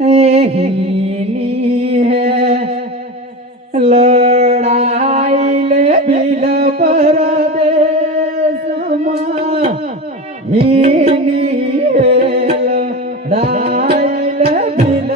हीनी है लड़ाई ले बिल परदेश हीनी है लड़ाई ले बिल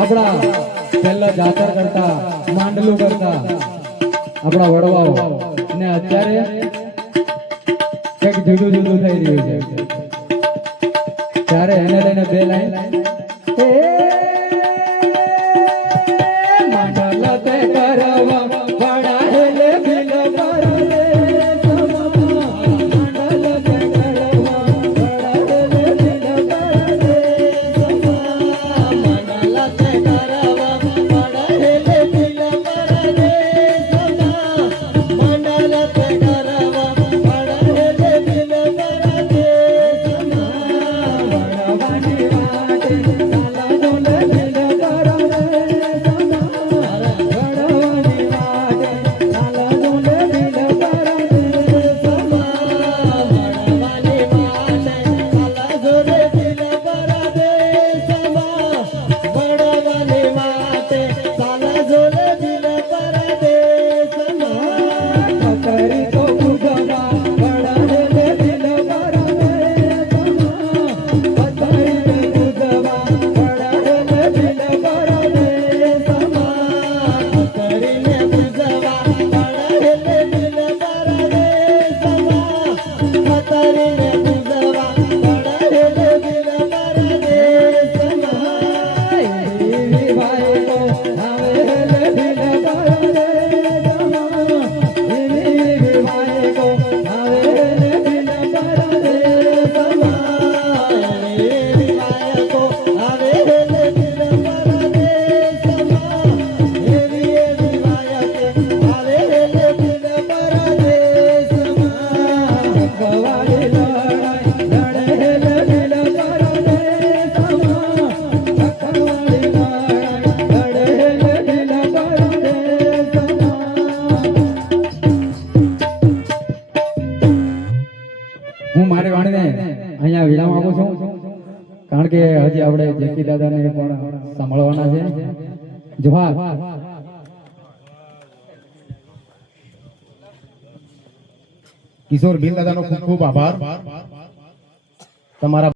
આપણા પહેલા જાતર કરતા માંડલું કરતા આપણા વડવાઓ ને અત્યારે કંઈક જુદું જુદું થઈ રહ્યું છે ત્યારે એને લઈને બે લાઈન માંડલ તે કરવા વડા હેલે બિલ મારી વાણીને અહીંયા વિરામ આપું છું કારણ કે હજી આપણે જેકી દાદાને પણ સાંભળવાના છે જોહાર કિશોર ભીલ દાદાનો ખૂબ ખૂબ આભાર તમારા